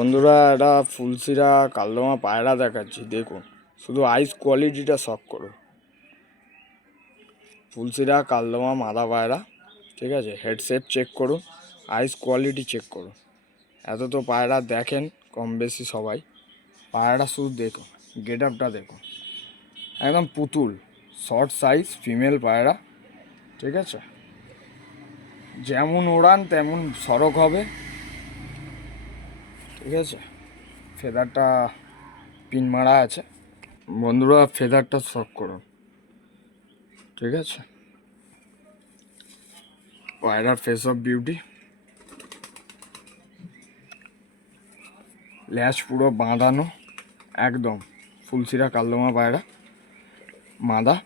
বন্ধুরা, এটা ফুলশিরা কালদমা পায়রা দেখাচ্ছি। দেখুন, শুধু আইস কোয়ালিটিটা শখ করো। ফুলশিরা কালদমা মাদা পায়রা, ঠিক আছে। হেড শেপ চেক করুন, আইস কোয়ালিটি চেক করুন। এত তো পায়রা দেখেন কম বেশি সবাই, পায়রাটা শুধু দেখুন, গেট আপটা দেখুন, একদম পুতুল। শর্ট সাইজ ফিমেল পায়রা, ঠিক আছে। যেমন ওড়ান তেমন সড়ক হবে, ঠিক আছে। ফেদারটা পিন মারা আছে। বন্ধুরা, ফেদারটা শখ করুন, ঠিক আছে। পায়রার ফেস অফ বিউটি, ল্যাচ পুরো বাঁধানো, একদম ফুলশিরা কালদমা পায়রা মাদা।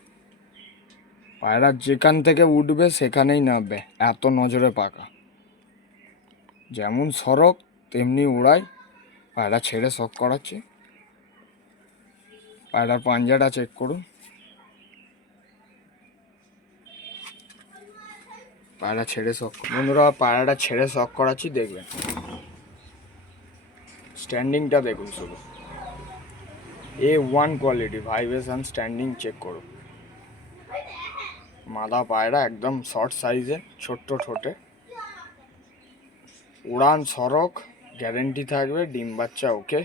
পায়রা যেখান থেকে উঠবে সেখানেই নামবে, এত নজরে পাকা। যেমন সড়ক তেমনি উড়াই। পায়রা ছেড়ে শখ করাচ্ছি। পায়রার পাঞ্জাটা চেক করুন। পায়রা ছেড়ে শখ, বন্ধুরা পায়রাটা ছেড়ে শখ করাচ্ছি, দেখবেন। স্ট্যান্ডিংটা দেখুন শুধু, A1 quality vibration standing check করুন। মাদা পায়রা, একদম শর্ট সাইজে, ছোট্ট ঠোঁটে। উড়ান সড়ক গ্যারেন্টি থাকবে, ডিম বাচ্চা ওকে।